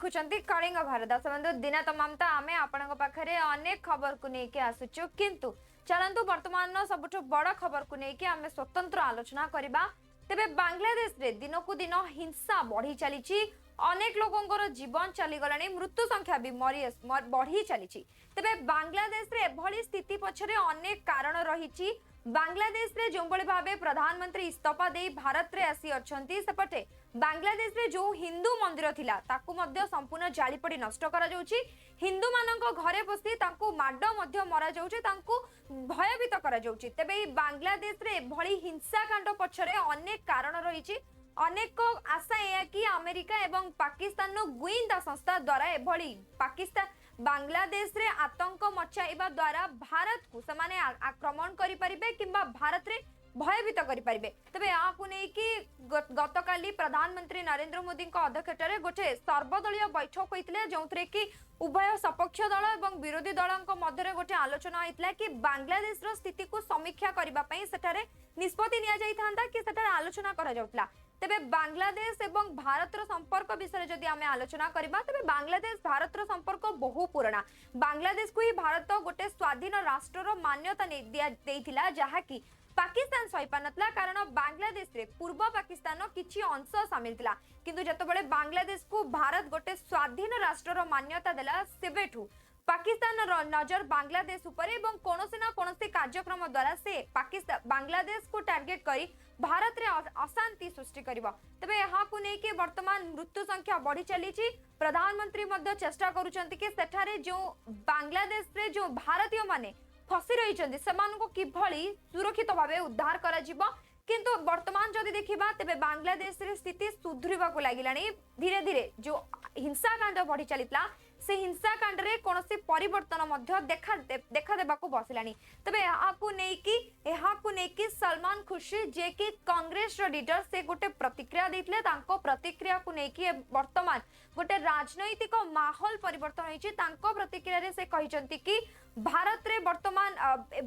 देखुचंती कलिंग भारत बंधु दिन तमाम तो आमे आपनक पाखरे अनेक खबर को लेके आसुचु किंतु चलंतु वर्तमान सबुठ बड़ खबर को लेके आमे स्वतंत्र आलोचना करबा। तेबे बांग्लादेश रे दिनो को दिन हिंसा बढ़ी चलीची, अनेक लोगों जीवन चली गलानी, मृत्यु संख्या भी बढ़ी चलीची। तेबे बांग्लादेश रे एभली स्थिति पछरे अनेक कारण रहिची। बांग्लादेश रे जो भावे प्रधानमंत्री इस्तीफा दे भारत रे आसी अछंती, सेपटे बांग्लादेश रे जो हिंदू मंदिर थिला ताकू मध्य संपूर्ण जाली पड़ी नष्ट करा जाउची। हिंदू मानक घरे पसी तांकू माड मध्य मरा जाउची, तांकू भयभीत करा जाउची। तेबे बांग्लादेश रे एभली हिंसाकांड पछरे अनेक कारण रहिची। अनेक आशा है कि अमेरिका एवं पाकिस्तान गुइंदा संस्था द्वारा एभली पाकिस्तान बांग्लादेश रे आतंक मचाइबा द्वारा भारत को समाने आक्रमण करि परिबे किंबा भारत रे भयभीत करि परिबे। तबे आकु नै कि गतकाली प्रधानमंत्री नरेंद्र मोदी को अध्यक्षतारे गोटे सर्वदलीय बैठक होइतिले, जोंथरे कि उभय सपक्ष दल एवं विरोधी दलक मध्यरे गोटे आलोचना होइतिला कि बांग्लादेश रो स्थिति को समीक्षा करिबा पई सेठारे निष्पत्ति निया जाई थांदा कि सेठारे आलोचना करा जाउतला। तेबे बांग्लादेश एवं भारत संपर्क विषय जदि आमे आलोचना करबा, तेबे बांग्लादेश भारत संपर्क बहु पुराना। बांग्लादेश को ही भारत गोटे स्वाधीन राष्ट्र मान्यता देइथिला, जहा कि पाकिस्तान सही पानतला, कारण बांग्लादेश रे पूर्व पाकिस्तान किछि अंश शामिल थिला। किंतु जतबेले बांग्लादेश को भारत गोटे स्वाधीन राष्ट्र मान्यता देला, सेबेठू पाकिस्तान नजर बांग्लादेश उपरे एवं कोनोसी ना कोनोसी कार्यक्रम द्वारा से पाकिस्तान बांग्लादेश को टार्गेट करी भारत रे अशांति सृष्टि करिबो। तबे यहा को नै कि वर्तमान मृत्यु संख्या बढ़ी चली छी। प्रधानमंत्री मध्य चेष्टा करूचंती कि सेठारे जो बांग्लादेश रे जो भारतीय माने फसी रही चंदी समान को किभली सुरक्षित भावे उद्धार करा जिवो। किंतु वर्तमान जदि देखिबा, तेबे बांग्लादेश रे स्थिति सुधरिबा को लागिलानी। धीरे धीरे जो हिंसाकांड बढ़ी चलीतला, से हिंसाकांड रे कोनोसी परिवर्तन मध्य देखा देबाको बसिलानी। तबे एहाकु नै कि सलमान खुर्शीद जे कि कांग्रेस रो लीडर से गोटे प्रतिक्रिया देथिले, तांको प्रतिक्रिया को नै कि वर्तमान गोटे राजनैतिक माहौल परिवर्तन होईची। तांको प्रतिक्रिया रे से कहिसंती कि भारत रे वर्तमान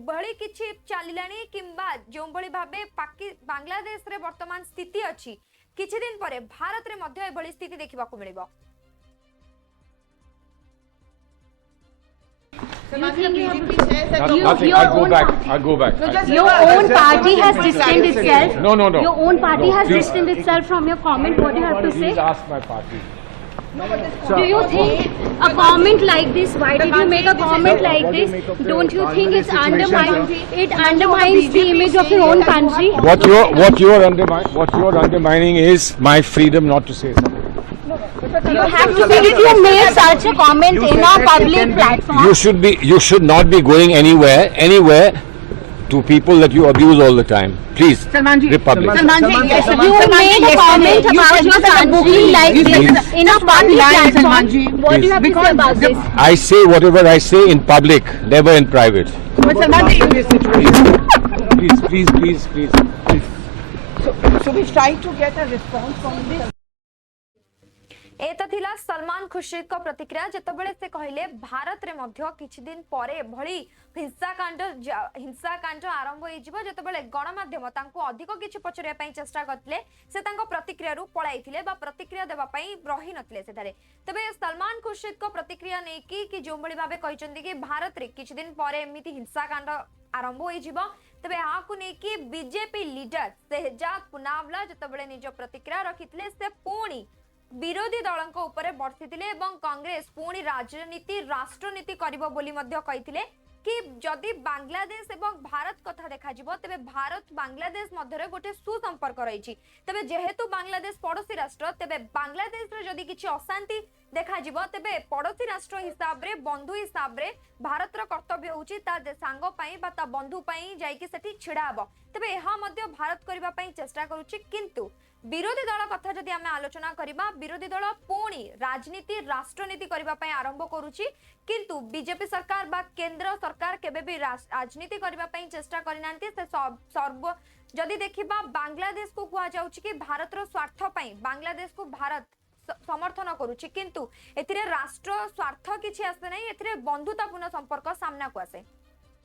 बळी किछि चालिलानी किंबा जो बळी भाबे बांग्लादेश रे वर्तमान स्थिति अछि, किछि दिन परे भारत रे मध्य एभली स्थिति देखिबा को मिलिबो। I'll go back. Your own party has distanced itself. No. Your own party has distanced itself from your comment. What do you have to say? Please ask my party. Do you think a comment like this? Why did you make a comment like this? Don't you think it undermines the image of your own country? What you're undermining is my freedom not to say something. You have to say if you made such a comment in a public platform. You should not be going anywhere to people that you abuse all the time. Please, Republic. Yes, you made a comment about your country like this in a public platform. What do you have to say about this? I say whatever I say in public, never in private. Please. So we try to get a response from this. एता थिला सलमान खुर्शीद को प्रतिक्रिया, जेतबेले से कहले भारत रे मध्य किछि दिन परे भली हिंसाकांड आरंभ होई जिवो। जेतबेले गणमाध्यम तांको अधिक किछि पचरिया पई चेष्टा करथिले, से तांको प्रतिक्रिया रु पळाइथिले बा प्रतिक्रिया देबा पई रहि नथिले सेठारे। तबे सलमान खुर्शीद को प्रतिक्रिया नै कि जो बळी भाबे कहिसंती कि भारत रे किछि दिन परे एमिति हिंसाकांड आरंभ होई जिवो। तबे आकु नै कि बीजेपी लीडर शहजाद पुनावला जेतबेले निज प्रतिक्रिया रखिथिले, से पुणी विरोधी दलंक उपरे बर्षिथिले एवं कांग्रेस पुणी राजनीति राष्ट्रनीति करिबो बोली मध्य कहिथिले कि जदि बांग्लादेश एवं भारत कथा देखा जिवो, तबे भारत बांग्लादेश मध्यरे गोटे सुसंपर्क रहिछि। तबे जेहेतु बांग्लादेश पड़ोसी राष्ट्र, तबे बांग्लादेश रे जदि किछि अशांति देखा जिवो, तबे पड़ोसी राष्ट्र हिसाब रे बंधु हिसाब रे भारत रो कर्तव्य होछि ता सांग पई बा ता बंधु पई जाई कि सेठी छिडा हबो। तबे एहा मध्य भारत करिबा पई चेष्टा करूछि। किंतु विरोधी दल कथा जदि आमे आलोचना करिबा, विरोधी दल पुणी राजनीति राष्ट्रनीति करिबा पई आरंभ करूछि। किंतु बीजेपी सरकार बा केंद्र सरकार केबे भी राजनीति करिबा पई चेष्टा करिनांती। से सर्व जदि देखिबा, बांग्लादेश को कुआ जाउछि कि भारत रो स्वार्थ पई बांग्लादेश को भारत समर्थन करूछि, किंतु एथिरे राष्ट्र स्वार्थ किछि आसे नै, एथिरे बंधुतापूर्ण संपर्क सामना को आसे।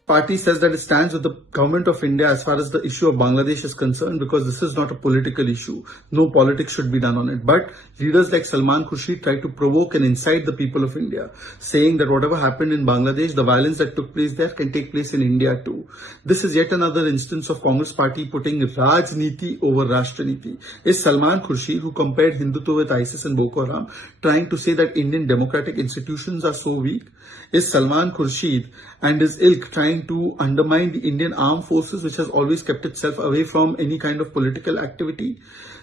party says that it stands with the government of India as far as the issue of Bangladesh is concerned, because this is not a political issue. No politics should be done on it. But leaders like Salman Khurshid try to provoke and incite the people of India, saying that whatever happened in Bangladesh, the violence that took place there can take place in India too. This is yet another instance of Congress party putting Rajniti over Rashtaniti. Is Salman Khurshid, who compared Hindutva with ISIS and Boko Haram, trying to say that Indian democratic institutions are so weak? Is Salman Khurshid and his ilk trying to undermine the Indian armed forces, which has always kept itself away from any kind of political activity?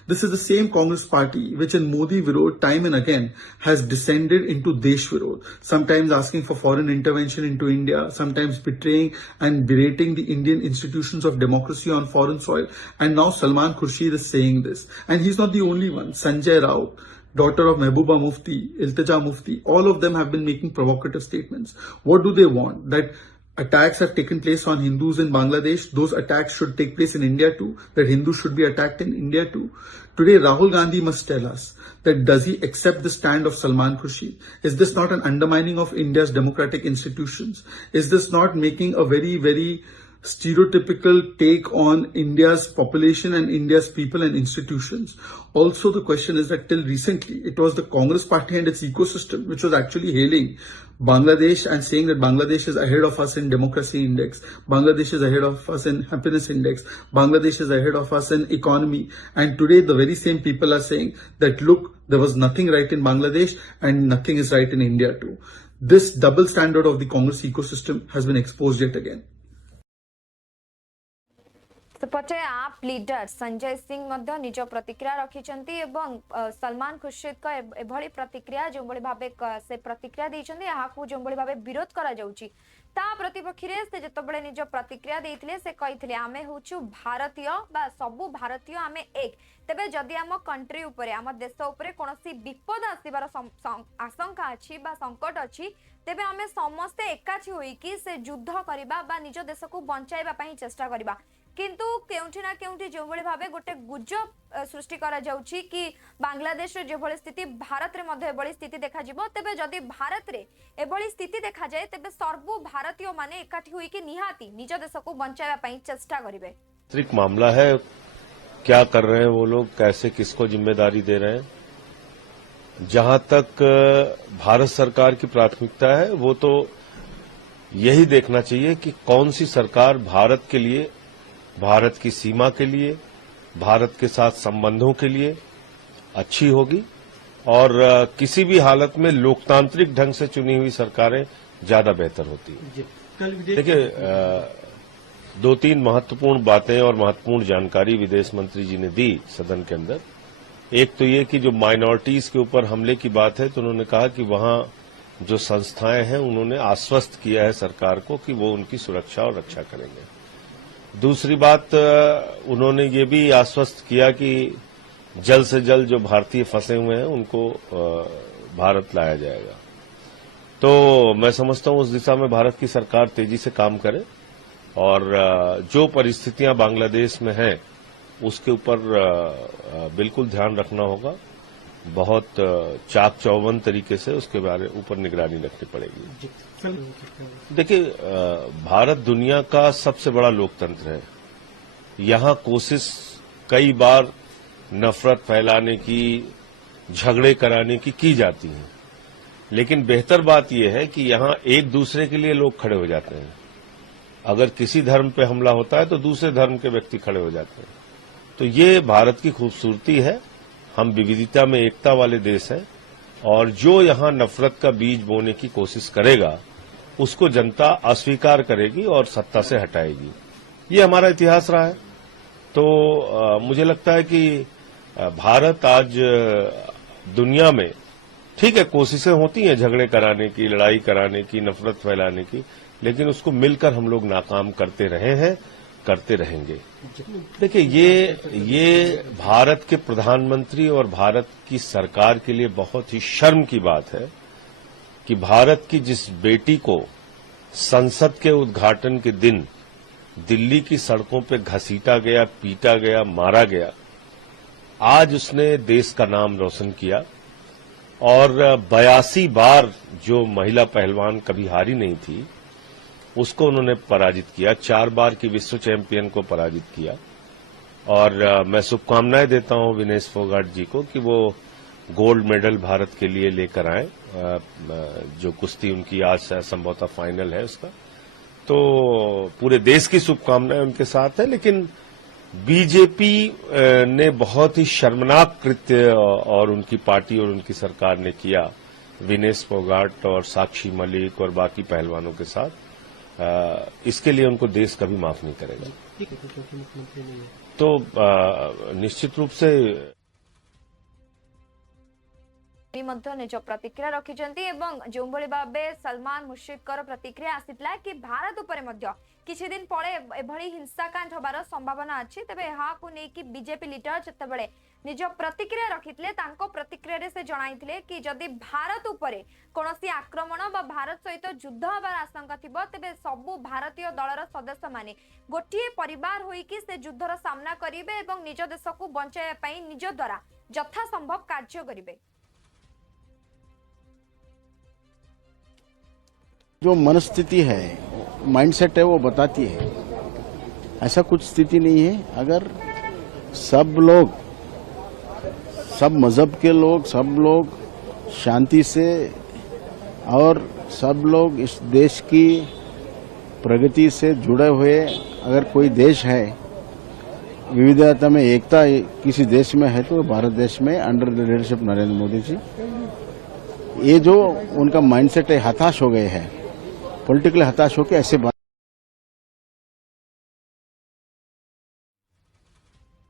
This is the same Congress party which in Modi Virod time and again has descended into Desh Virod, sometimes asking for foreign intervention into India, sometimes betraying and berating the Indian institutions of democracy on foreign soil. And now Salman Khurshid is saying this. And he's not the only one. Sanjay Rao, daughter of Mehbooba Mufti, Iltija Mufti, all of them have been making provocative statements. What do they want? That attacks have taken place on Hindus in Bangladesh. Those attacks should take place in India too. That Hindus should be attacked in India too. Today, Rahul Gandhi must tell us that does he accept the stand of Salman Khurshid? Is this not an undermining of India's democratic institutions? Is this not making a very, very stereotypical take on India's population and India's people and institutions? Also, the question is that till recently, it was the Congress party and its ecosystem which was actually hailing Bangladesh and saying that Bangladesh is ahead of us in democracy index, Bangladesh is ahead of us in happiness index, Bangladesh is ahead of us in economy. And today, the very same people are saying that, look, there was nothing right in Bangladesh and nothing is right in India too. This double standard of the Congress ecosystem has been exposed yet again. सेपटे आप leader Sanjay Singh मध्य निज प्रतिक्रिया रखिछंती एवं सलमान खुर्शीद का एभली प्रतिक्रिया जो बड़ी भाबे से प्रतिक्रिया दैछंती याकू जो बड़ी भाबे विरोध करा जाउची ता प्रतिपक्षी रे से जतबळे निज प्रतिक्रिया दैथिले से कहिथिले आमे होछु भारतीय बा सबु भारतीय आमे एक तेबे जदि आम कंट्री उपरे आम देश उपरे कोनोसी विपद आसीबार आशंका अछि बा संकट अछि तेबे आमे समस्त एकाठी होई कि से युद्ध करिबा बा निज देश को बंचाइबा पई चेष्टा करिबा किंतु केउठी ना केउठी जो भली भाबे गोटे गुजब सृष्टि करा जाउची कि बांग्लादेश रे जे भली स्थिति भारत रे मध्ये एभली स्थिति देखा जिवो तेबे जदि भारत रे एभली स्थिति देखा जाए तेबे सर्व भारतीय माने एकाठी होई कि निहाती निज देश को बंचाइबा पई चेष्टा करिवे। आंतरिक मामला है, क्या कर रहे हैं वो लोग, कैसे किसको जिम्मेदारी दे रहे हैं। जहां तक भारत सरकार की प्राथमिकता है वो तो यही देखना चाहिए कि कौन सी सरकार भारत के लिए, भारत की सीमा के लिए, भारत के साथ संबंधों के लिए अच्छी होगी और किसी भी हालत में लोकतांत्रिक ढंग से चुनी हुई सरकारें ज्यादा बेहतर होती हैं। देखिए, दो तीन महत्वपूर्ण बातें और महत्वपूर्ण जानकारी विदेश मंत्री जी ने दी सदन के अंदर। एक तो ये कि जो माइनॉरिटीज के ऊपर हमले की बात है तो उन्होंने कहा कि वहां जो संस्थाएं हैं उन्होंने आश्वस्त किया है सरकार को कि वो उनकी सुरक्षा और रक्षा करेंगे। दूसरी बात, उन्होंने ये भी आश्वस्त किया कि जल्द से जल्द जो भारतीय फंसे हुए हैं उनको भारत लाया जाएगा। तो मैं समझता हूं उस दिशा में भारत की सरकार तेजी से काम करे और जो परिस्थितियां बांग्लादेश में हैं उसके ऊपर बिल्कुल ध्यान रखना होगा। बहुत चाक चौबंद तरीके से उसके बारे ऊपर निगरानी रखनी पड़ेगी। देखिए, भारत दुनिया का सबसे बड़ा लोकतंत्र है। यहां कोशिश कई बार नफरत फैलाने की, झगड़े कराने की जाती है, लेकिन बेहतर बात यह है कि यहां एक दूसरे के लिए लोग खड़े हो जाते हैं। अगर किसी धर्म पे हमला होता है तो दूसरे धर्म के व्यक्ति खड़े हो जाते हैं। तो ये भारत की खूबसूरती है। हम विविधता में एकता वाले देश हैं और जो यहां नफरत का बीज बोने की कोशिश करेगा उसको जनता अस्वीकार करेगी और सत्ता से हटाएगी। ये हमारा इतिहास रहा है। तो मुझे लगता है कि भारत आज दुनिया में, ठीक है, कोशिशें होती हैं झगड़े कराने की, लड़ाई कराने की, नफरत फैलाने की, लेकिन उसको मिलकर हम लोग नाकाम करते रहे हैं, करते रहेंगे। देखिए, ये भारत के प्रधानमंत्री और भारत की सरकार के लिए बहुत ही शर्म की बात है कि भारत की जिस बेटी को संसद के उद्घाटन के दिन दिल्ली की सड़कों पे घसीटा गया, पीटा गया, मारा गया, आज उसने देश का नाम रोशन किया और 82 बार जो महिला पहलवान कभी हारी नहीं थी, उसको उन्होंने पराजित किया, 4 बार की विश्व चैंपियन को पराजित किया। और मैं शुभकामनाएं देता हूं विनेश फोगाट जी को कि वो गोल्ड मेडल भारत के लिए लेकर आए। जो कुश्ती उनकी आज संभवतः फाइनल है उसका, तो पूरे देश की शुभकामनाएं उनके साथ है। लेकिन बीजेपी ने बहुत ही शर्मनाक कृत्य और उनकी पार्टी और उनकी सरकार ने किया विनेश फोगाट और साक्षी मलिक और बाकी पहलवानों के साथ। इसके लिए उनको देश कभी माफ नहीं करेगा। तो निश्चित रूप से निज प्रतिक्रिया रखिछंती एवं जो भली भाबे सलमान मुश्रिकर प्रतिक्रिया आसितला कि भारत उपरे मध्य किछि दिन पळे एभली हिंसाकांड होबार संभावना अछि। तबे एहा को नै कि बीजेपी लीडर जतबेले निज प्रतिक्रिया रखितले तांको प्रतिक्रिया रे से जणाइतले कि जदि भारत उपरे कोनोसी आक्रमण बा भारत सहित युद्ध होबार आशंका थिबो तबे सबु भारतीय दलर सदस्य माने गोटिए परिवार होई कि से युद्धर सामना करिवे एवं निज देश को बंचाया पई निज द्वारा यथा संभव कार्य करिवे। जो मनस्थिति है, माइंडसेट है, वो बताती है। ऐसा कुछ स्थिति नहीं है। अगर सब लोग, सब मजहब के लोग, सब लोग शांति से और सब लोग इस देश की प्रगति से जुड़े हुए, अगर कोई देश है, विविधता में एकता किसी देश में है तो भारत देश में under the leadership Narendra Modi ji. ये जो उनका माइंडसेट है, हताश हो गए हैं, पॉलिटिकली हताश होकर ऐसे बात।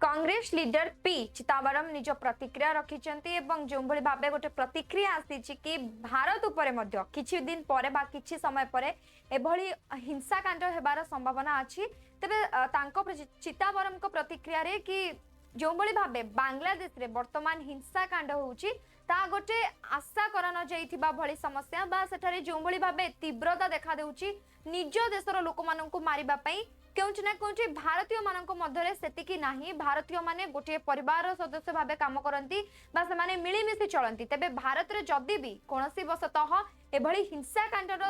कांग्रेस लीडर पी चिदंबरम निज प्रतिक्रिया रखिछंती एवं जो भली भाबे गोटे प्रतिक्रिया आसीछि कि भारत उपरे मध्य किछि दिन परे बा किछि समय परे एभली हिंसाकांड हेबार संभावना अछि। तबे तांको चिदंबरम को प्रतिक्रिया रे कि जो भली भाबे बांग्लादेश रे वर्तमान हिंसाकांड होउछि ता गोटे आशा करन जाइथिबा भली समस्या बा सेठारे जो भली भाबे तीव्रता देखा देउछि निज देशर लोक माननकु मारिबा पई केउछि ना केउछि भारतीय माननक मध्यरे सेतिकी नाही। भारतीय माने गोटे परिवार सदस्य भाबे काम करंती बा से माने मिली मिसी चलंती। तबे भारत रे जदी भी कोनोसी वसतः एभली हिंसाकांडर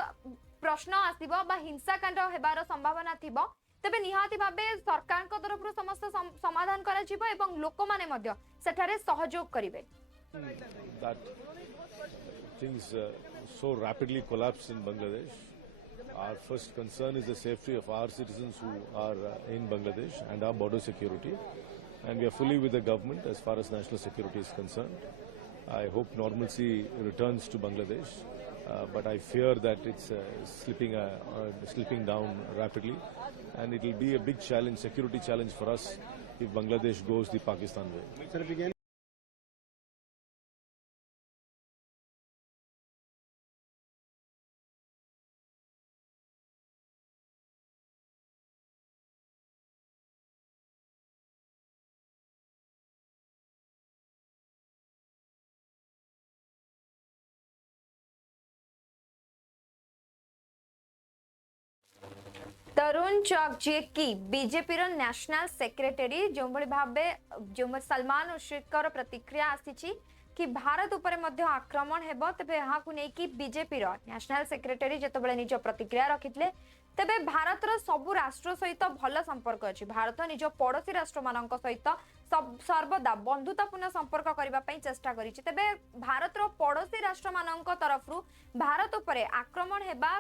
प्रश्न आसीबो बा हिंसाकांड हेबार संभावना थिबो तबे निहाती भाबे सरकार को तरफ समस्या समाधान करा जिवो एवं लोक माने मध्य सेठारे सहयोग करिवे। That things so rapidly collapsed in Bangladesh. Our first concern is the safety of our citizens who are in Bangladesh and our border security. And we are fully with the government as far as national security is concerned. I hope normalcy returns to Bangladesh, but I fear that it's slipping down rapidly. And it will be a big challenge, security challenge for us if Bangladesh goes the Pakistan way. तरुण चौक जी की BJP रो national secretary जो भली भाबे जो सलमान मुश्रिकर प्रतिक्रिया आसीछि कि भारत उपरे मध्य आक्रमण हेबो तबे यहा को नै कि बीजेपी रो नेशनल सेक्रेटरी जतबेले निज प्रतिक्रिया रखितले तबे भारत रो सब राष्ट्र सहित भल संपर्क अछि। भारत निज पड़ोसी राष्ट्र मानक सहित सर्वदा बंधुतापूर्ण संपर्क करबा पई चेष्टा करिछि। तबे भारत रो पड़ोसी राष्ट्र मानक तरफरु भारत उपरे आक्रमण हेबा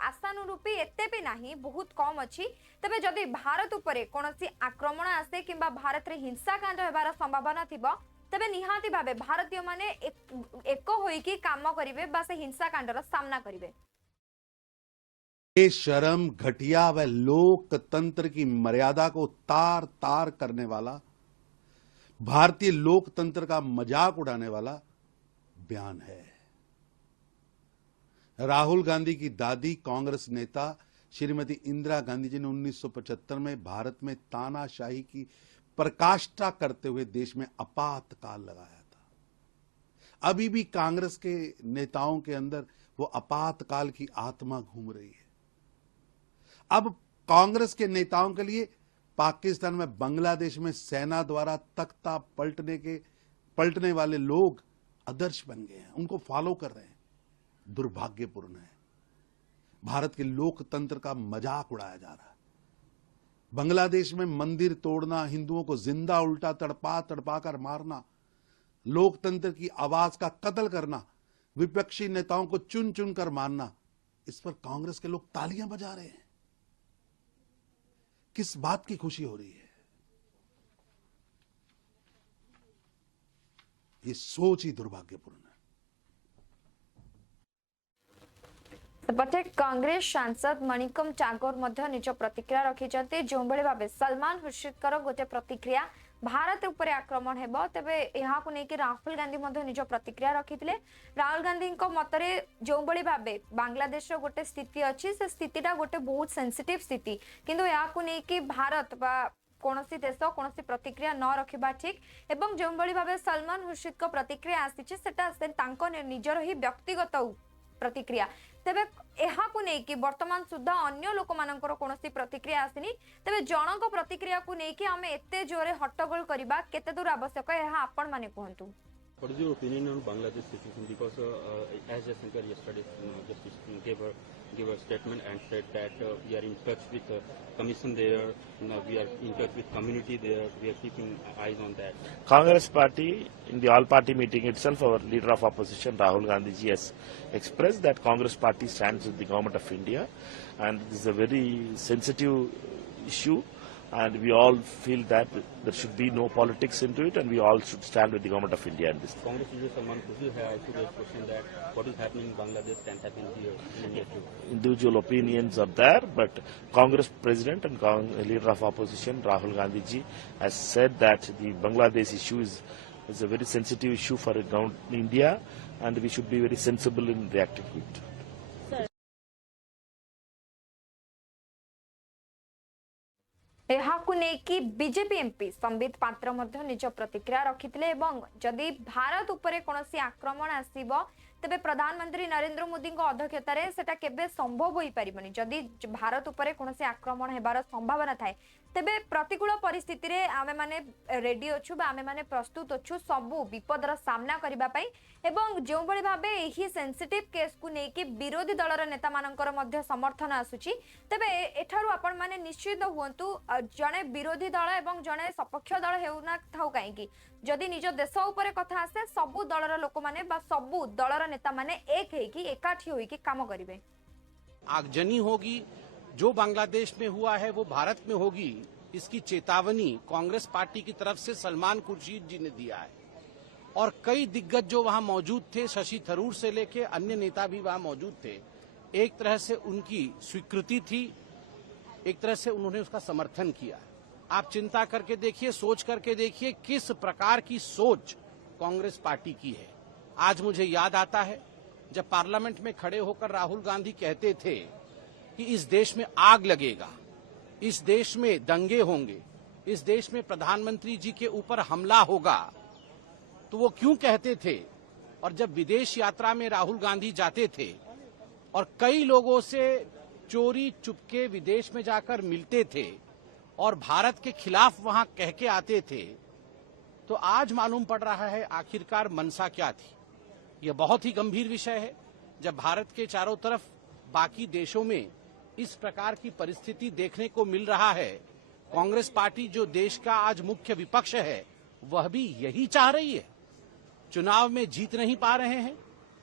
आशानुरूपी एते भी नाही, बहुत कम अछि। तबे जदि भारत उपरे कोनोसी आक्रमण आसे किंबा भारत रे हिंसाकांड हेबार संभावना थिबो तबे निहाती भाबे भारतीय माने एक होई कि काम करिवे बा से हिंसाकांडर सामना करिवे। बेशरम, घटिया व लोकतंत्र की मर्यादा को तार तार करने वाला, भारतीय लोकतंत्र का मजाक उड़ाने वाला बयान है। राहुल गांधी की दादी कांग्रेस नेता श्रीमती इंदिरा गांधी जी ने 1975 में भारत में तानाशाही की प्रकाष्ठा करते हुए देश में आपातकाल लगाया था। अभी भी कांग्रेस के नेताओं के अंदर वो आपातकाल की आत्मा घूम रही है। अब कांग्रेस के नेताओं के लिए पाकिस्तान में, बांग्लादेश में सेना द्वारा तख्ता पलटने वाले लोग आदर्श बन गए हैं, उनको फॉलो कर रहे हैं। दुर्भाग्यपूर्ण है। भारत के लोकतंत्र का मजाक उड़ाया जा रहा है। बांग्लादेश में मंदिर तोड़ना, हिंदुओं को जिंदा उल्टा तड़पा तड़पा कर मारना, लोकतंत्र की आवाज का कत्ल करना, विपक्षी नेताओं को चुन चुन कर मारना, इस पर कांग्रेस के लोग तालियां बजा रहे हैं। किस बात की खुशी हो रही है? ये सोच ही दुर्भाग्यपूर्ण है। सेपटे कांग्रेस सांसद मणिकम टागोर मध्य निज प्रतिक्रिया रखिछन्ते जो बळे भाबे सलमान खुर्शीदकर गोटे प्रतिक्रिया भारत ऊपर आक्रमण हेबो तबे यहाँ को नेकी राहुल गांधी मध्य निज प्रतिक्रिया रखिथिले। राहुल गांधी को मतरे जो बळे भाबे बांग्लादेश रो गोटे स्थिति अछि से स्थितिटा गोटे बहुत सेंसिटिव स्थिति किंतु यहाँ को नेकी भारत बा कोनोसी देश कोनोसी प्रतिक्रिया न रखिबा ठीक एवं जो बळे भाबे सलमान खुर्शीद को प्रतिक्रिया आसीछि सेटा से तांको निजर ही व्यक्तिगत प्रतिक्रिया तेबे यहाँ को नेकी वर्तमान सुधा अन्य लोक मानकर कोनोसी प्रतिक्रिया आसिनी तेबे जनक प्रतिक्रिया को नेकी हमें एते जोरे हट्टगोल करबा केते दूर आवश्यक यहाँ आपण माने कहंतु। What is your opinion on Bangladesh situation? Because as Jaishankar yesterday just gave a statement and said that we are in touch with the commission there, we are in touch with community there, we are keeping eyes on that. Congress party, in the all-party meeting itself, our leader of opposition, Rahul Gandhi ji, has expressed that Congress party stands with the government of India, and this is a very sensitive issue. And we all feel that there should be no politics into it, and we all should stand with the government of India in this. Congress leader Salman Khurshid has also raised question that what is happening in Bangladesh can happen here in India too. Individual opinions are there, but Congress president and leader of opposition Rahul Gandhi ji has said that the Bangladesh issue is a very sensitive issue for India, and we should be very sensible in reacting to it. एहाकु नेकी BJP MP Sambit पात्र मध्य निज प्रतिक्रिया रखिथिले एवं जदि भारत उपरे कोनोसी आक्रमण आसीबो तेबे प्रधानमंत्री नरेंद्र मोदी को अध्यक्षतार सेटा केबे संभव होई परिबनी। जदि भारत उपरे कोनोसी आक्रमण हेबार संभावना थाए तेबे प्रतिकूल परिस्थिति रे आमे माने रेडी अछु बा आमे माने प्रस्तुत अछु सबु विपदर सामना करिबा पई एवं जो बळे भाबे एही सेंसिटिव केस को नेकी विरोधी दलर नेता मानकर मध्य समर्थन आसुची तेबे एठारु आपण माने निश्चित हुंतु जणे विरोधी दल एवं जणे सपक्ष दल हेउना थाउ काईकी जदि निज देश उपरे कथा आसे सबु दलर लोक माने बा सबु दलर नेता माने एक हेकी एकाठी होईकी काम करिवे। आगजनी होगी जो बांग्लादेश में हुआ है वो भारत में होगी, इसकी चेतावनी कांग्रेस पार्टी की तरफ से सलमान खुर्शीद जी ने दिया है और कई दिग्गज जो वहां मौजूद थे, शशि थरूर से लेके अन्य नेता भी वहां मौजूद थे, एक तरह से उनकी स्वीकृति थी, एक तरह से उन्होंने उसका समर्थन किया। आप चिंता करके देखिए, सोच करके देखिए किस प्रकार की सोच कांग्रेस पार्टी की है। आज मुझे याद आता है जब पार्लियामेंट में खड़े होकर राहुल गांधी कहते थे कि इस देश में आग लगेगा, इस देश में दंगे होंगे, इस देश में प्रधानमंत्री जी के ऊपर हमला होगा, तो वो क्यों कहते थे? और जब विदेश यात्रा में राहुल गांधी जाते थे और कई लोगों से चोरी चुपके विदेश में जाकर मिलते थे और भारत के खिलाफ वहां कह के आते थे, तो आज मालूम पड़ रहा है आखिरकार मंशा क्या थी। यह बहुत ही गंभीर विषय है। जब भारत के चारों तरफ बाकी देशों में इस प्रकार की परिस्थिति देखने को मिल रहा है, कांग्रेस पार्टी जो देश का आज मुख्य विपक्ष है वह भी यही चाह रही है। चुनाव में जीत नहीं पा रहे हैं,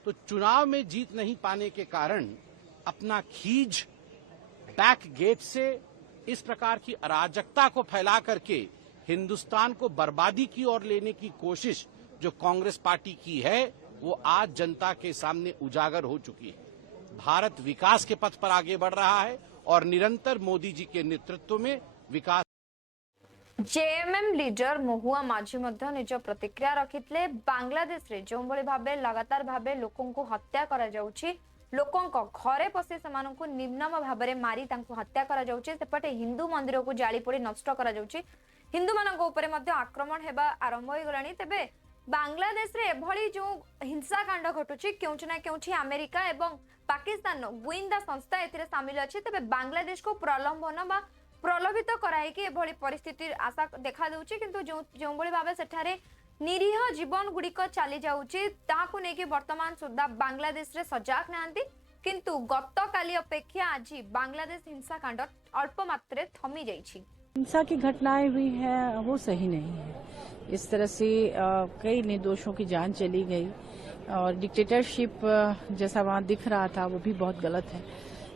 तो चुनाव में जीत नहीं पाने के कारण अपना खींच बैक गेट से इस प्रकार की अराजकता को फैला करके हिंदुस्तान को बर्बादी की ओर लेने की कोशिश जो कांग्रेस पार्टी की है वो आज जनता के सामने उजागर हो चुकी है। भारत विकास के पथ पर आगे बढ़ रहा है और निरंतर मोदी जी के नेतृत्व में विकास। जेएमएम लीडर महुआ माझी मध्य निज प्रतिक्रिया रखिथिले। बांग्लादेश रे जो बळे भाबे लगातार भाबे लोकन को हत्या करा जाउछि, लोकन को घरे पसी समान को निम्नम भाबरे मारी तांको हत्या करा जाउछि, सेपटे हिंदू मंदिर को जाली पोड़ी नष्ट करा जाउछि, हिंदू मानक ऊपर मध्य आक्रमण हेबा आरंभ होई गलानी। तेबे बांग्लादेश रे एभली जो हिंसा कांड घटुछि केउछि ना केउछि अमेरिका एवं पाकिस्तान गुइंदा संस्था एथिरे शामिल अछि। तेबे बांग्लादेश को प्रलंबन बा प्रलोभित कराई कि एभली परिस्थिति आशा देखा देउछि, किंतु जो बळी भाबे सेठारे निरीह जीवन गुड़िक चली जाउछि ताहाकु नेकी वर्तमान सुद्धा बांग्लादेश रे सजाग नांती किंतु गतकाली अपेक्षा आज बांग्लादेश हिंसाकांड अल्प मात्रे थमी जाइछि। हिंसा की घटनाएं हुई है वो सही नहीं है। इस तरह से कई निर्दोषों की जान चली गई और डिक्टेटरशिप जैसा वहाँ दिख रहा था वो भी बहुत गलत है।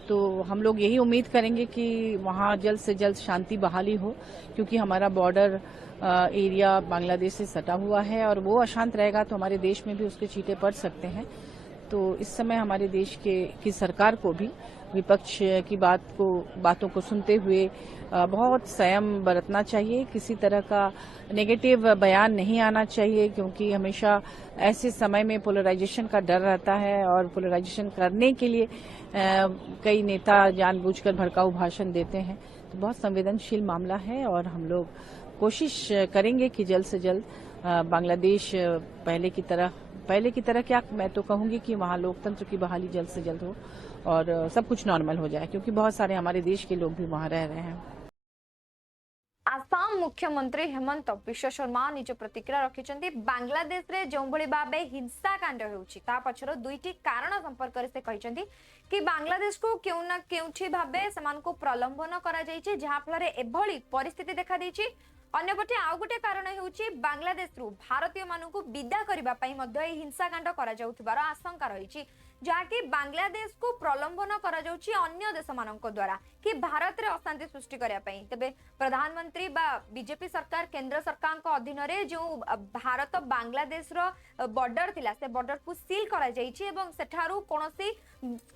तो हम लोग यही उम्मीद करेंगे कि वहाँ जल्द से जल्द शांति बहाली हो, क्योंकि हमारा बॉर्डर एरिया बांग्लादेश से सटा हुआ है और वो अशांत रहेगा तो हमारे देश में भी उसके चींटे पड़ सकते हैं। तो इस समय हमारे देश की सरकार को भी विपक्ष की बातों को सुनते हुए बहुत संयम बरतना चाहिए। किसी तरह का नेगेटिव बयान नहीं आना चाहिए, क्योंकि हमेशा ऐसे समय में पोलराइजेशन का डर रहता है और पोलराइजेशन करने के लिए कई नेता जानबूझकर भड़काऊ भाषण देते हैं। तो बहुत संवेदनशील मामला है और हम लोग कोशिश करेंगे कि जल्द से जल्द बांग्लादेश पहले की तरह क्या, मैं तो कहूंगी कि वहाँ लोकतंत्र की बहाली जल्द से जल्द हो और सब कुछ नॉर्मल हो जाए, क्योंकि बहुत सारे हमारे देश के लोग भी वहाँ रह रहे हैं। आसाम मुख्यमंत्री हेमंत विश्व शर्मा निज प्रतिक्रिया रखिछन्ती। बांग्लादेश रे जो भली भाबे हिंसाकांड होउछि ता पछरो दुईटी कारण संपर्क रे से कहिछन्ती कि बांग्लादेश को केउ ना केउठी भाबे समान को प्रलंबन करा जायछि, जहा फल रे एभली परिस्थिति देखा दैछि। अन्यपटे आउ गोटे कारण हेउछि बांग्लादेश रु भारतीय मानकु विदा करिबा पई मध्ये ए हिंसाकांड करा जाउथिबार आशंका रहिछि, जहाँकि बांग्लादेश को प्रलंबन करा जाउछि अन्य देश मानक द्वारा कि भारत रे अशांति सृष्टि करिया पई। तबे प्रधानमंत्री बा बीजेपी सरकार केंद्र सरकार को अधीन रे जो भारत बांग्लादेश रो बॉर्डर थिला से बॉर्डर को सील करा जाइछि एवं सेठारु कोनोसी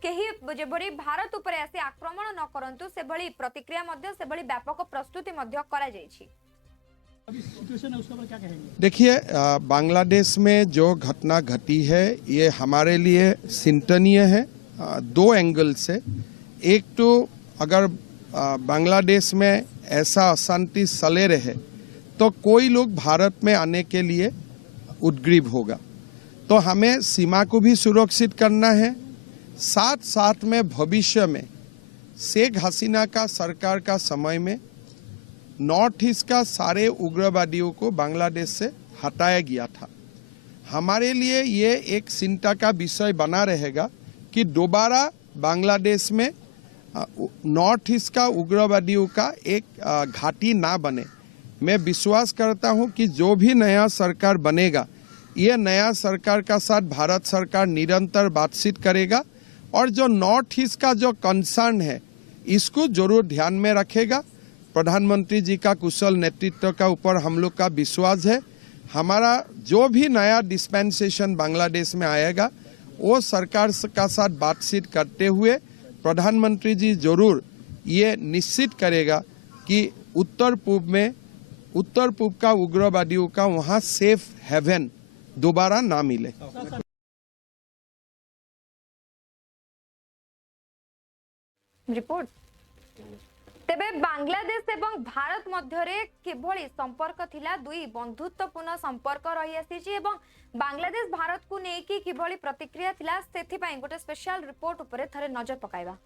केही जेभरी भारत ऊपर आसी आक्रमण न करंतु से भली प्रतिक्रिया मध्ये से भली व्यापक प्रस्तुति मध्ये करा जाइछि। देखिए, बांग्लादेश में जो घटना घटी है ये हमारे लिए चिंतनीय है दो एंगल से। एक तो अगर बांग्लादेश में ऐसा अशांति चले रहे तो कोई लोग भारत में आने के लिए उद्ग्रीव होगा, तो हमें सीमा को भी सुरक्षित करना है। साथ साथ में भविष्य में शेख हसीना का सरकार का समय में नॉर्थ ईस्ट का सारे उग्रवादियों को बांग्लादेश से हटाया गया था। हमारे लिए ये एक चिंता का विषय बना रहेगा कि दोबारा बांग्लादेश में नॉर्थ ईस्ट का उग्रवादियों का एक घाटी ना बने। मैं विश्वास करता हूं कि जो भी नया सरकार बनेगा, ये नया सरकार का साथ भारत सरकार निरंतर बातचीत करेगा और जो नॉर्थ ईस्ट का जो कंसर्न है इसको जरूर ध्यान में रखेगा। प्रधानमंत्री जी का कुशल नेतृत्व का ऊपर हम लोग का विश्वास है। हमारा जो भी नया डिस्पेंसेशन बांग्लादेश में आएगा वो सरकार का साथ बातचीत करते हुए प्रधानमंत्री जी जरूर ये निश्चित करेगा कि उत्तर पूर्व का उग्रवादियों का वहाँ सेफ हेवन दोबारा ना मिले। रिपोर्ट। तेबे बांग्लादेश एवं भारत मध्यरे किभली संपर्क थिला, दुई बंधुत्वपूर्ण संपर्क रही आसीछि एवं बांग्लादेश भारत को नेकी किभली प्रतिक्रिया थिला, सेथि पई गोटे स्पेशल रिपोर्ट उपरे थरे नजर पकाइबा।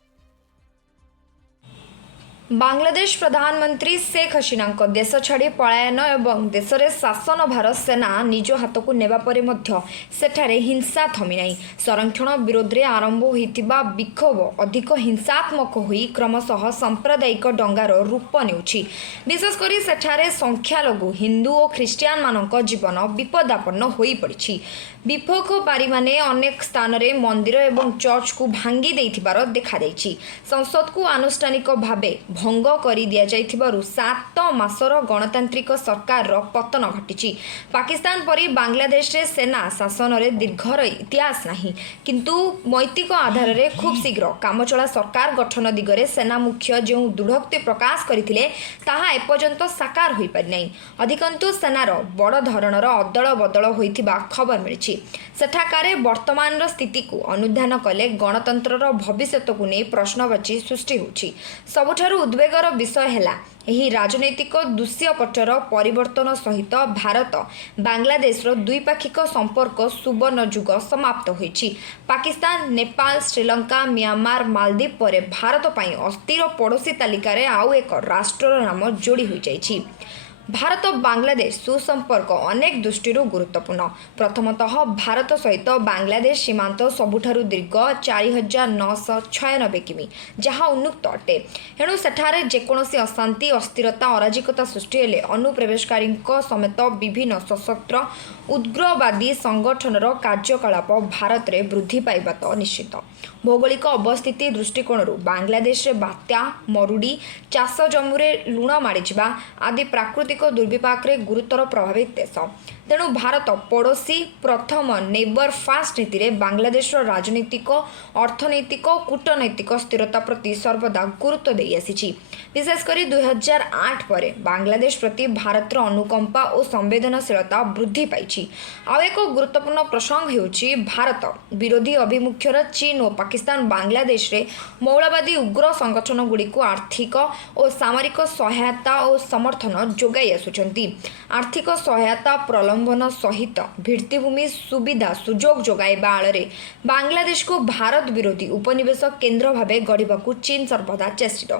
बांग्लादेश प्रधानमंत्री शेख हसीना देश छाड़ी पलायन एवं देश में शासन भार सेना निज हाथ को नेबा परे मध्य सेठारे हिंसा थमी नहीं। संरक्षण विरोध में आरंभ होइतिबा विक्षोभ अधिक हिंसात्मक होई क्रमशः सांप्रदायिक डंगार रूप नेउछि। विशेषकर सेठारे संख्यालघु हिंदू और ख्रिस्टियान मानक जीवन विपदापन्न होई पड़िछि। विक्षोभकारी माने अनेक स्थान में मंदिर एवं चर्च को भांगी देइथिबार देखा दैछि। संसद को आनुष्ठानिक भावे भंग करि दिया जाइथिबारु 7 मासर गणतांत्रिक सरकार पतन घटिछि। पाकिस्तान परि बांग्लादेश रे सेना शासन रे दीर्घर इतिहास नहीं, किंतु नैतिक आधार रे खूब शीघ्र कामचला सरकार गठन दिगरे सेना मुख्य जो दृढ़ोक्ति प्रकाश करथिले ताहा एपर्यंत साकार होई पारि नै। अधिकंतु सेनार बड़ धरणर अदल बदल होइथिबा खबर मिलिछि। सेठाकारे वर्तमान स्थिति को अनुधान कले गणतंत्रर भविष्यत को नहीं प्रश्नवाची सृष्टि होछि। सबुठारु उद्वेगर विषय है यही राजनैतिक दृश्यपटर परिवर्तन सहित भारत बांग्लादेश द्विपाक्षिक संपर्क सुवर्ण जुग समाप्त होइछि। पाकिस्तान, नेपाल, श्रीलंका, म्यांमार, मालदीव पर भारत ପାଇଁ अस्थिर पड़ोशी तालिकार आउ एक राष्ट्र नाम जोड़ी हो जाइछि। भारत और बांग्लादेश सुसंपर्क अनेक दृष्टि गुरुत्वपूर्ण। प्रथमतः भारत सहित बांग्लादेश सीमांत सबुठारु दीर्घ 4996 किमी जहाँ उन्मुक्त अटे। एणु सेठारे जेकोसी अशांति अस्थिरता अराजकता सृष्टि हेले अनुप्रवेशकारी समेत विभिन्न सशस्त्र उग्रवादी संगठनर कार्यकलाप भारत में वृद्धि पाइबा तो निश्चित। भौगोलिक अवस्थिति दृष्टिकोण बांग्लादेश में बात्या मरुड़ी चाष जमुरे लुण माड़ीजा आदि प्राकृतिक दुर्विपाक गुरुतर प्रभावित देश। तेणु भारत पड़ोसी प्रथम नेबर फास्ट नीति रे बांग्लादेश राजनीतिक अर्थनैतिक कूटनैतिक स्थिरता प्रति सर्वदा गुरुत्व दे आसी। विशेषकर 2008 पर बांग्लादेश प्रति भारतर अनुकंपा और संवेदनशीलता वृद्धि पाई। आउ एक गुरुत्वपूर्ण प्रसंग होउछि भारत विरोधी अभिमुख्यर चीन और पाकिस्तान बांग्लादेश रे मौलवादी उग्र संगठन गुड़ी को आर्थिक और सामरिक सहायता और समर्थन जोगाई आसुछंती। आर्थिक सहायता प्रलंबन सहित भित्तिभूमि सुविधा सुजोग जोगाइबा आଳରେ बांग्लादेश को भारत विरोधी उपनिवेश केन्द्र भावे गढ़ा चीन सर्वदा चेष्टित।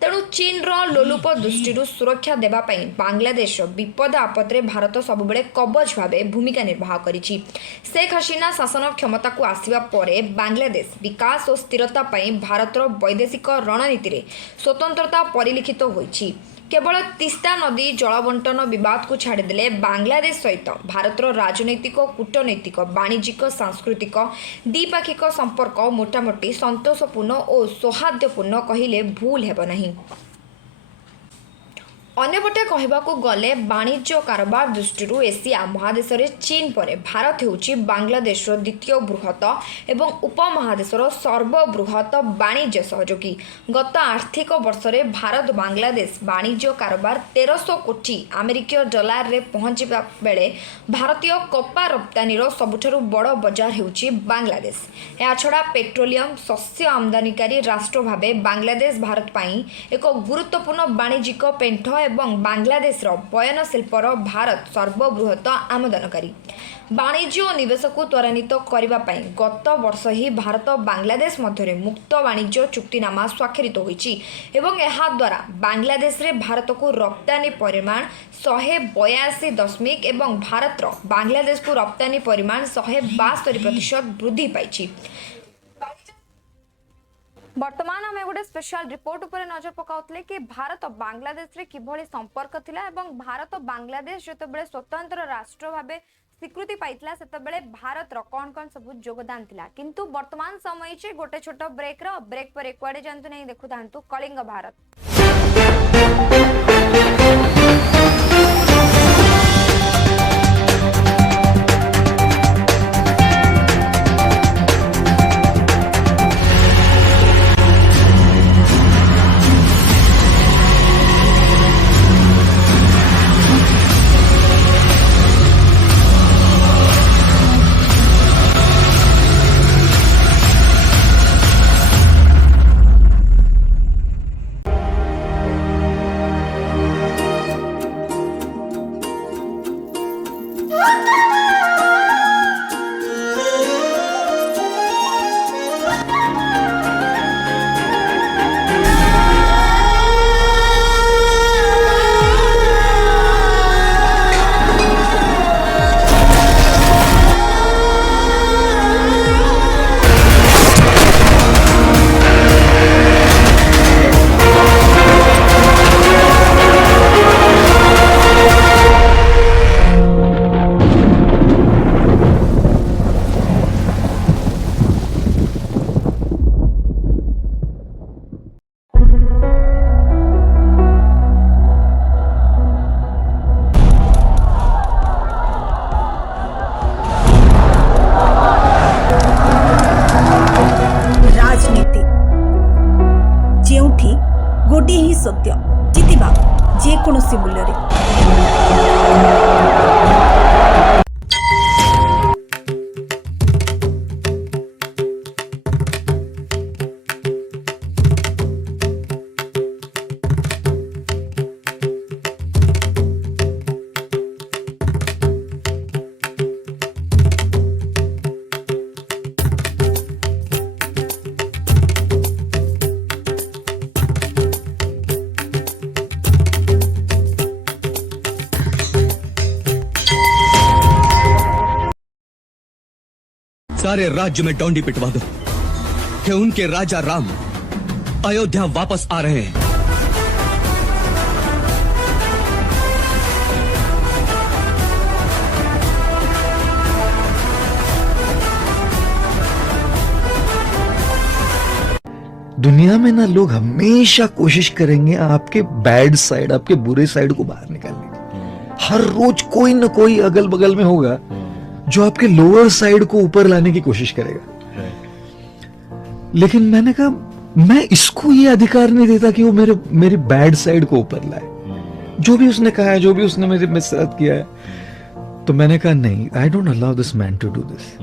तेणु चीन लोलुप दृष्टि सुरक्षा देवाई बांग्लादेश विपद आपदे भारत सबुबले कवच भावे भूमिका निर्वाह करिछि। शेख हसीना शासन क्षमता को आसिबा परे बांग्लादेश विकास और स्थिरता पाई भारतर वैदेशिक रणनीति रे स्वतंत्रता परिलिखित होइछि। केवल तीस्ता नदी जलबंटन विवाद को छाड़देले बांग्लादेश सहित भारतर राजनैतिक कूटनैतिक वाणिज्यिक सांस्कृतिक द्विपाक्षिक संपर्क मोटामोटी संतोषपूर्ण और सौहार्द्यपूर्ण कहिले भूल हेब नहीं। अन्यपटे कहबाकू गले वाणिज्य कारोबार दृष्टि एशिया महादेश चीन पर भारत होउछि बांग्लादेश द्वितीय बृहत एवं उपमहादेशर सर्वबृहत वाणिज्य सहयोगी। गत आर्थिक वर्ष में भारत बांग्लादेश वाणिज्य कारोबार 1300 कोटी अमेरिकीय डॉलर रे पहुंचवा बेले भारतीय कपा रप्तानीर सबुठारु बड़ बजार होउछि बांग्लादेश। या छड़ा पेट्रोलियम शस्य आमदानीकारी राष्ट्र भावे बांग्लादेश भारत पाई एक गुरुत्वपूर्ण वाणिज्यिक पेंठ एवं बांग्लादेश बयन शिल्पर भारत सर्वबृहत आमदानकारी। वाणिज्य और निवेश को त्वरान्वित करने गत वर्ष ही भारत बांग्लादेश मध्य मुक्त वाणिज्य चुक्तिनामा स्वाक्षरित होइछि एवं एहा द्वारा बांग्लादेश रे भारत को रप्तानी परिमाण 182 एवं भारत बांग्लादेश को रप्तानी परिमाण 172% वृद्धि पाइछि। वर्तमान आम गोटे स्पेशल रिपोर्ट उपर नजर पकाउतले कि भारत और बांग्लादेश रे किभली संपर्क थिला एवं भारत और बांग्लादेश जतबेले स्वतंत्र राष्ट्र भाबे स्वीकृति पाइतला सेतबेले भारत रो कोन सब योगदान थिला। किंतु वर्तमान समय चे गोटे छोट ब्रेक पर एकवाडे जानतु नहीं देखु थांतु कलिंग भारत। गोटे ही सत्य जितिबा जेकोसी मूल्य सारे राज्य में डोंडी पिटवा दो कि उनके राजा राम अयोध्या वापस आ रहे हैं। दुनिया में ना लोग हमेशा कोशिश करेंगे आपके बैड साइड, आपके बुरे साइड को बाहर निकालने की। हर रोज कोई ना कोई अगल बगल में होगा जो आपके लोअर साइड को ऊपर लाने की कोशिश करेगा। लेकिन मैंने कहा मैं इसको ये अधिकार नहीं देता कि वो मेरी बैड साइड को ऊपर लाए। जो भी उसने कहा है, जो भी उसने मेरे साथ किया है, तो मैंने कहा नहीं, I don't allow this man to do this.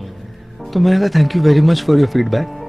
तो मैंने कहा thank you very much for your feedback.